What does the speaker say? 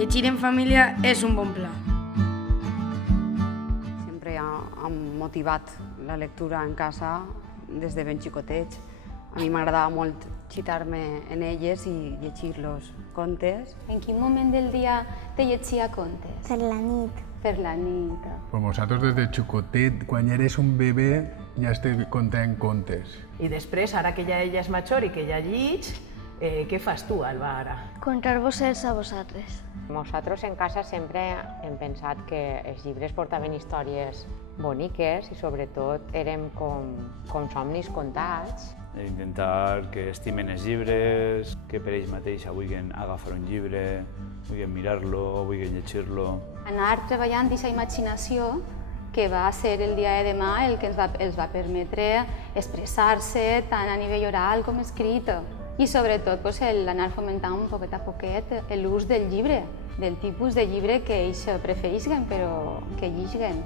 Llegir en família és un bon pla. Sempre han motivat la lectura en casa des de ben xicotets. A mi m'agradava molt xitar-me en elles i llegir-los contes. En quin moment del dia te llegia contes? Per la nit. Per la nit. Pues vosaltres des de xicotet, quan ja eres un bebè, ja esteu contant contes. I després, ara que ja ella és major i que ja llig, què fas tu, Alba, ara? Contar-vos-els a vosaltres. Nosaltres en casa sempre hem pensat que els llibres portaven històries boniques i sobretot érem com somnis contats. Intentar que estimen els llibres, que per ells mateixos vulguin agafar un llibre, vulguin mirar-lo, vulguin llegir-lo. Anar treballant aquesta imaginació que va ser el dia de demà el que els va permetre expressar-se tant a nivell oral com escrit. I sobretot l'anar fomentant un poquet a poquet l'ús del llibre, del tipus de llibre que ells preferisquen però que lliguen.